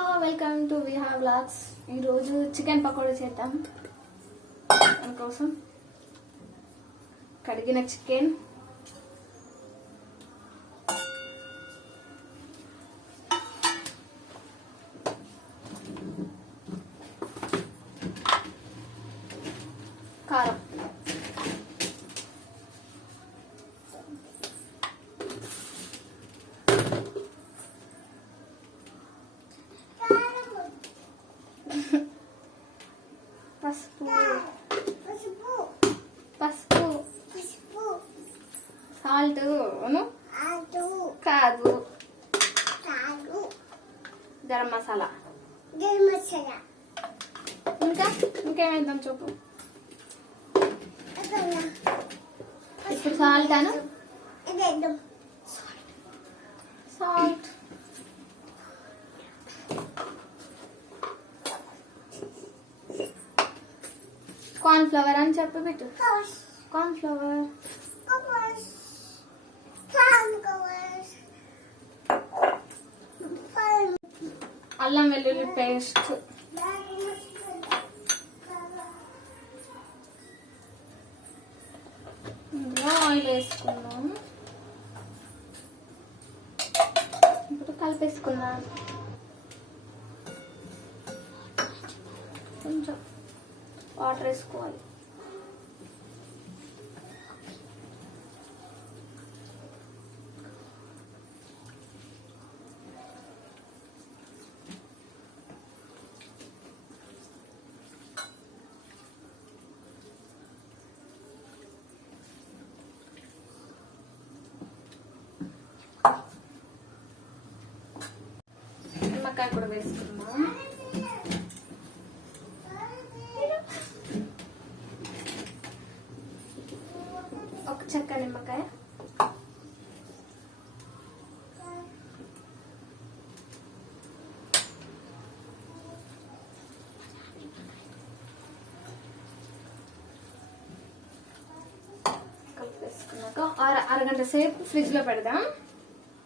Hello welcome to Viha vlogs. ఈరోజు chicken pakodi చేద్దాం. దానికోసం కడిగిన చికెన్, కారం, పసుపు పసుపు సాల్ట్ కాదు, గరం మసాలా. ఇంకేమైందాం చూపు. ఇప్పుడు సాల్ట్ అను, సాల్ట్, కార్న్ ఫ్లవర్ అని చెప్పి పెట్టు. కార్న్ ఫ్లవర్, అల్లం వెల్లుల్లి పేస్ట్, ఆయిల్ వేసుకున్నాం. ఇప్పుడు కలిపేసుకున్నాం. కొంచెం వాటర్ వేసుకోవాలి. నిమ్మకాయ కూడా వేసుకున్నాం. ఒక చెక్క నిమ్మకాయ, వేసుకున్నాక అరగంట సేపు ఫ్రిడ్జ్ లో పెడదాం.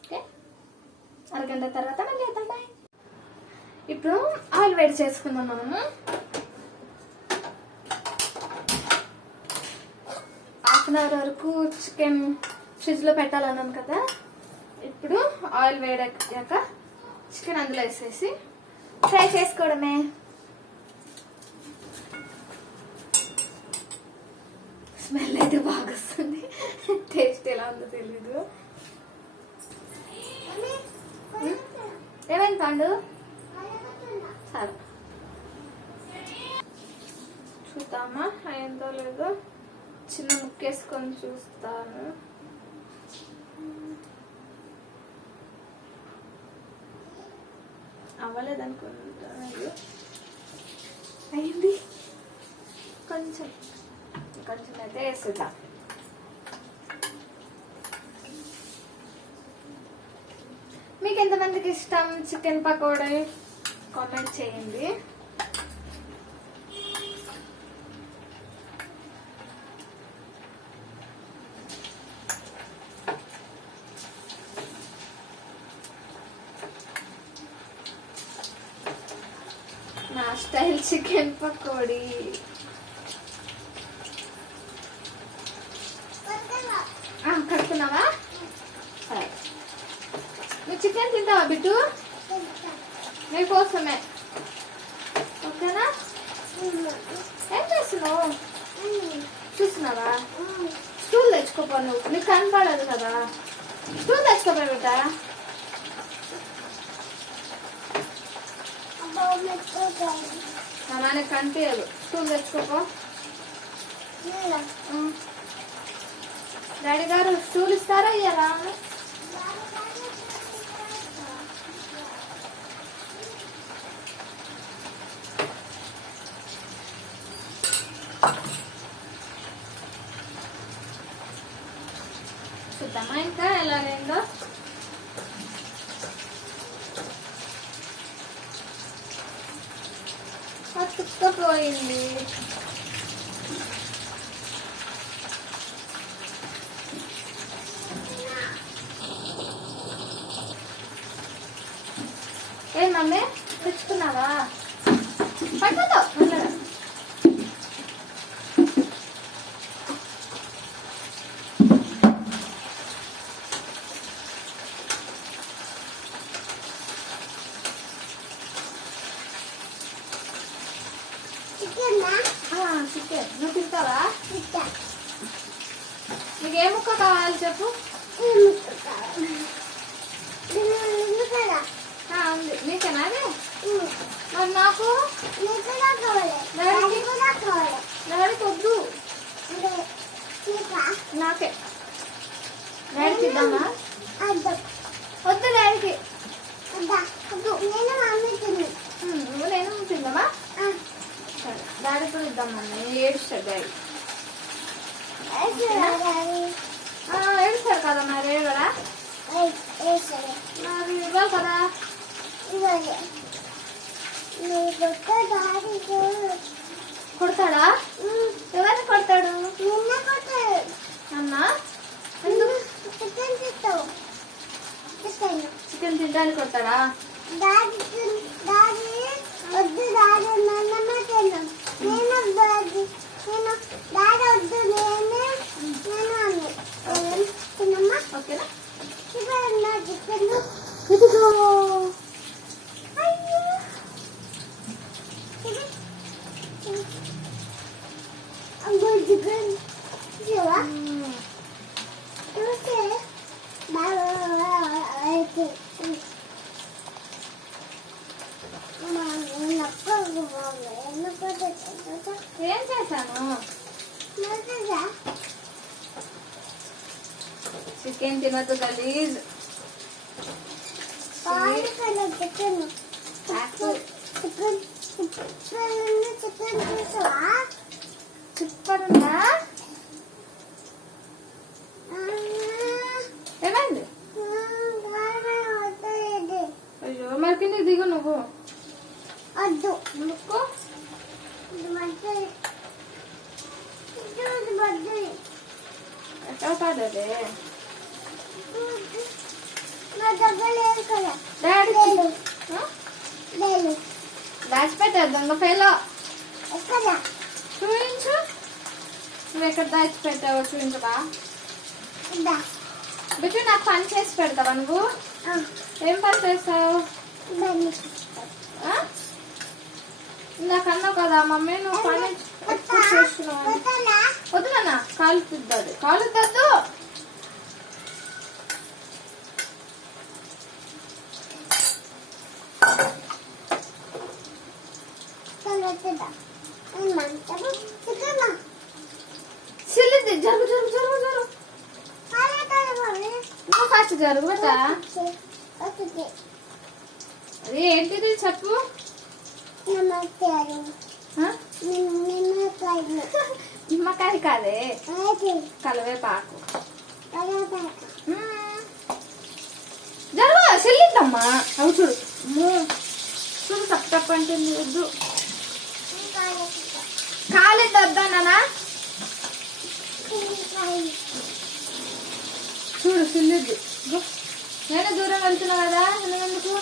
ఓకే, అరగంట తర్వాత మళ్ళీ వేద్దాం. బాయ్. ఇప్పుడు ఆయిల్ వేడి చేసుకుందాం. మనము హాఫ్ అన్ అవర్ వరకు చికెన్ ఫ్రిడ్జ్ లో పెట్టాలన్నాను కదా. ఇప్పుడు ఆయిల్ వేడెక్కాక చికెన్ అందులో వేసేసి ఫ్రై చేసుకోవడమే. స్మెల్ అయితే బాగా వస్తుంది. టేస్ట్ ఎలా ఉందో తెలీదు. ఏమైంది పండు? సరే చూద్దామా అయిందో లేదో. చిన్న ముక్కేసుకొని చూస్తాను. అవ్వలేదనుకుంటాను. అయింది. కొంచెం కొంచెం అయితే వేసుద్దాం. మీకు ఎంతమందికి ఇష్టం చికెన్ పకోడీ కామెంట్ చేయండి. నా స్టైల్ చికెన్ పకోడీ. కడుతున్నావా? సరే, నువ్వు చికెన్ తింటావా బిడ్డు? నీకోసమే. ఓకేనా? ఏం చేస్తున్నావు? చూస్తున్నావా? స్టూల్ తెచ్చుకోపో. నువ్వు నీకు కనపడదు కదా. స్టూల్ తెచ్చుకోపో బిడ్డ. మా నాన్న కనిపించదు. స్టూల్ తెచ్చుకోపో. డాడీ గారు స్టూల్ ఇస్తారా ఇయ్యారా? చూద్దామా ఇంకా ఎలాగైందో. తుక్కపోయింది. ఏ మమ్మీ తెచ్చుకున్నావా? పడిపోతావు మెల్లగా. చికెన్ నువ్వు తింటావా? నీకు ఏ ముక్క కావాలి చెప్పు. ఉంది నీకేనా అది? మరి నాకు డాడీకి వద్దు. నాకే. డాడీకి ఇద్దామా? వద్దు డాడీకి వద్దు. నేను తిందామా? సరే డాడీ కూడా ఇద్దామని ఏడుస్తాడు డాడీ. ఏడుస్తాడు కదా మరి ఏడరా? మరి ఇవ్వాలి కదా. కొడతాడా? ఎవరిని కొడతాడు? అన్నా ఎందుకు? చికెన్ తింటానికి కొడతాడా? ఓకేనా? ఏం చేశాను? చికెన్ తినద్దు గలీజ్. చిప్పరుందా? ఏమైంది? అయ్యో మరి కింద దిగు నువ్వు. ముక్కు ఎక్కడ కాదదే. దాచిపెట్టారు దొంగ ఫెయిలో. చూపించు. నువ్వు ఎక్కడ దాచిపెట్టావో చూపించవా? బిడ్డ నాకు పని చేసి పెడతావా నువ్వు? ఏం పని చేస్తావు? నాకన్నావు కదా మమ్మీ నువ్వు పని ఎక్కువ చేస్తున్నావు. వద్దునా కాలు తిద్దదు. కాలు తిద్దద్దు. సిల్లిద్ది. జరుగు జరుగు జరుగు జరుగు. ఫస్ట్ జరుగు బట్ట. అది ఏంటిది చెప్పు. నిమ్మకాయ కాదే కలవేపాకు. జరుగు సిల్లిద్దమ్మా. అవి చూడు చూడు తప్పు తప్పు అంటుంది. వద్దు కాలేదు వద్దానా. చూడు సిల్లిద్ది. నేను దూరం వెళ్తున్నా కదా. ఎందుకు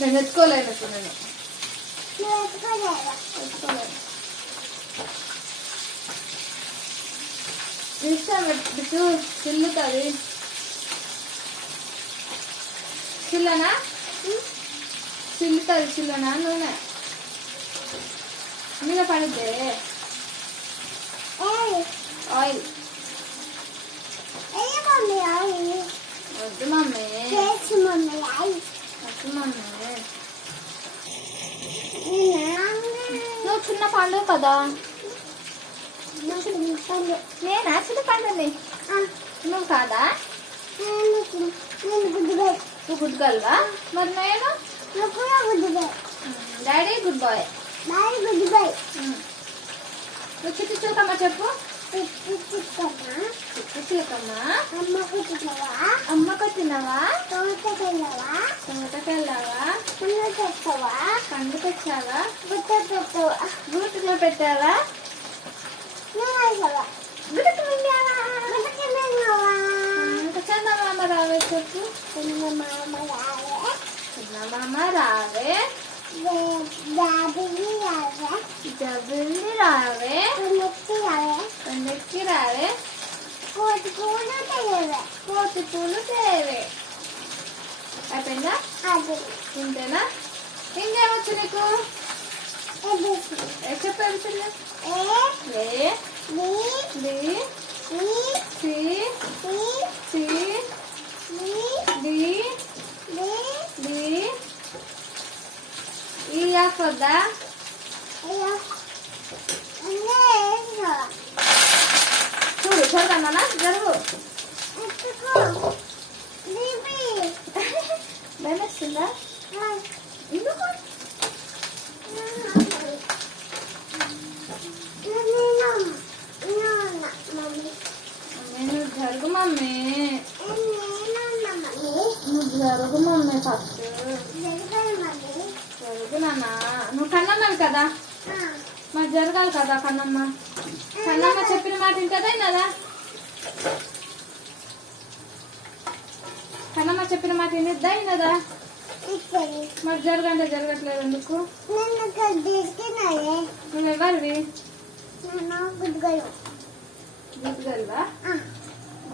నేను ఎత్తుకోలేను. నేను ఇష్టం బిట్టు సిల్లుతుంది. చిల్లనా? సిల్లుతుంది. చిల్లనా నూనె మీద పడితే ఆయిల్ వద్దు మమ్మీ. వద్దు మమ్మీ. నువ్వు చిన్న పండు కదా. నేనా చిన్న పండుని? నువ్వు కాదా? నువ్వు గుడ్ గర్ల్వా? మరి నేను డాడీ గుడ్ బాయ్. నువ్వు చిట్టి చూకమ్మా చెప్పు. చిట్టి చూకమ్మా. అమ్మకు తిన్నావా? తోటకెళ్ళావా? పండు తెచ్చావా? గుర్తులో పెట్టావా? చందమామ రావే చెప్పు. చందమామ జబిల్లి రావే పండక్కి రావే కోతి పూలు తేవే. అయిపోయిందా? ఇంతేనా? ఇంకేమొచ్చు నీకు? చెప్పాను చిన్న. A B C D D E వద్దా? చూడు చూడదమ్మా జరుగు. భయమేస్తుందా? ఎందుకు? నేను జరుగు మమ్మీ, నువ్వు జరుగు మమ్మీ ఫస్ట్ జరుగు నాన్న. నువ్వు కన్నమ్మవి కదా, మరి జరగాలి కదా. కన్నమ్మ చెప్పిన మాట వింటదా కదా? కన్నమ్మ చెప్పిన మాట వినిద్దా కదా? మరి జరగంటే జరగట్లేదు ఎందుకు? నువ్వు ఎవరివి? గుడ్గల్వా?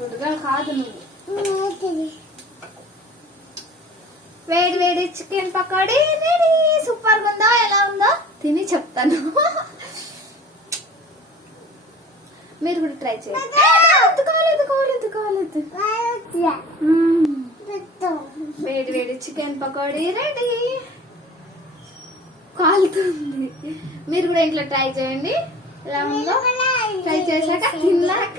గుడ్గల్ కాదు నువ్వు. వేడి వేడి చికెన్ పకోడీ రెడీ. సూపర్ గా ఉందా? ఎలా ఉందో తిని చెప్తాను. మీరు కూడా ట్రై చేయండి. వేడి వేడి చికెన్ పకోడీ రెడీ. కాలుతుంది. మీరు కూడా ఇంట్లో ట్రై చేయండి. ఎలా ఉందో ట్రై చేశాక తిన్నాక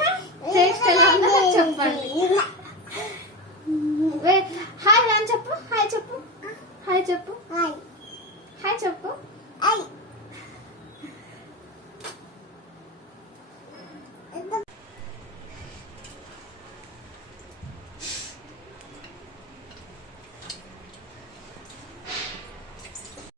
టేస్ట్ ఎలా ఉందో చెప్పండి. హాయ్ అని చెప్పండి.